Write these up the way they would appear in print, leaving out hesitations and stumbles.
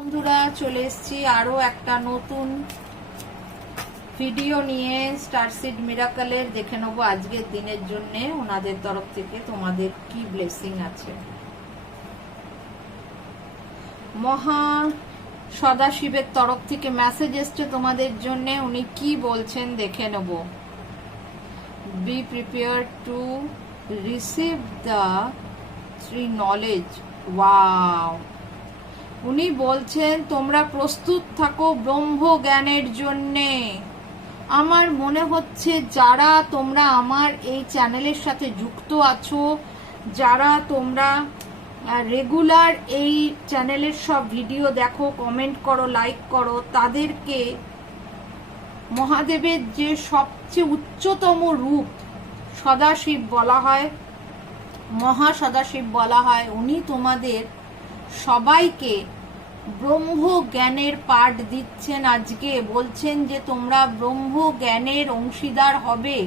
বন্ধুরা, চলে এসেছি আরো একটা নতুন ভিডিও নিয়ে স্টারসিড মিরাকলের। দেখে নেবো আজকের দিনের জন্য ওনাদের তরফ থেকে তোমাদের কি ব্লেসিং আছে। মহা সদাশিবের তরফ থেকে মেসেজ এসছে তোমাদের জন্য, উনি কি বলছেন দেখে নেব। B prepare to receive the three knowledge. Wow, উনি বলছেন তোমরা প্রস্তুত থাকো ব্রহ্ম জ্ঞানের জন্যে। আমার মনে হচ্ছে যারা তোমরা আমার এই চ্যানেলের সাথে যুক্ত আছো, যারা তোমরা রেগুলার এই চ্যানেলের সব ভিডিও দেখো, কমেন্ট করো, লাইক করো, তাদেরকে মহাদেবের যে সবচেয়ে উচ্চতম রূপ সদাশিব বলা হয়, মহা সদাশিব বলা হয়, উনি তোমাদের সবাইকে ব্রহ্ম জ্ঞানের পাঠ দিচ্ছেন। আজকে বলছেন যে তোমরা ব্রহ্ম জ্ঞানের অংশীদার হবে।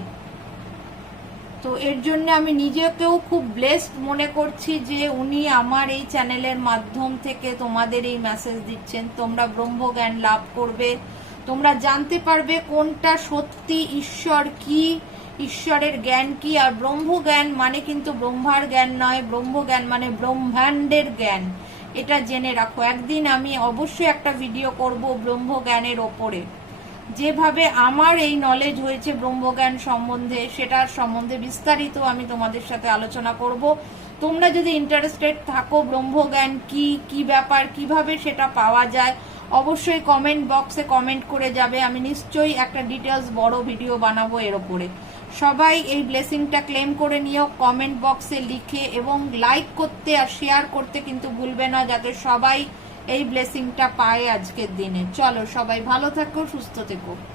তো এর জন্য আমি নিজেকেও খুব ব্লেসড মনে করছি যে উনি আমার এই চ্যানেলের মাধ্যম থেকে তোমাদের এই মেসেজ দিচ্ছেন। তোমরা ব্রহ্ম জ্ঞান লাভ করবে, তোমরা জানতে পারবে কোনটা সত্যি, ঈশ্বর কি, ঈশ্বরের জ্ঞান কি। আর ব্রহ্ম জ্ঞান মানে কিন্তু ব্রহ্মার জ্ঞান নয়, ব্রহ্ম জ্ঞান মানে ব্রহ্মাণ্ডের জ্ঞান। এটা জেনে রাখো। একদিন আমি অবশ্যই একটা ভিডিও করব ব্রহ্ম জ্ঞানের ওপরে। যেভাবে আমার এই নলেজ হয়েছে ব্রহ্মজ্ঞান সম্বন্ধে, সেটার সম্বন্ধে বিস্তারিত আমি তোমাদের সাথে আলোচনা করব। তোমরা যদি ইন্টারেস্টেড থাকো ব্রহ্মজ্ঞান কি, কি ব্যাপার, কিভাবে সেটা পাওয়া যায়, অবশ্যই কমেন্ট বক্সে কমেন্ট করে যাবে। আমি নিশ্চয়ই একটা ডিটেলস বড় ভিডিও বানাবো এর ওপরে। সবাই এই ব্লেসিংটা ক্লেম করে নিও কমেন্ট বক্সে লিখে, এবং লাইক করতে আর শেয়ার করতে কিন্তু ভুলবে না, যাতে সবাই এই ব্লেসিংটা পায় আজকের দিনে। চলো সবাই ভালো থেকো, সুস্থ থেকো।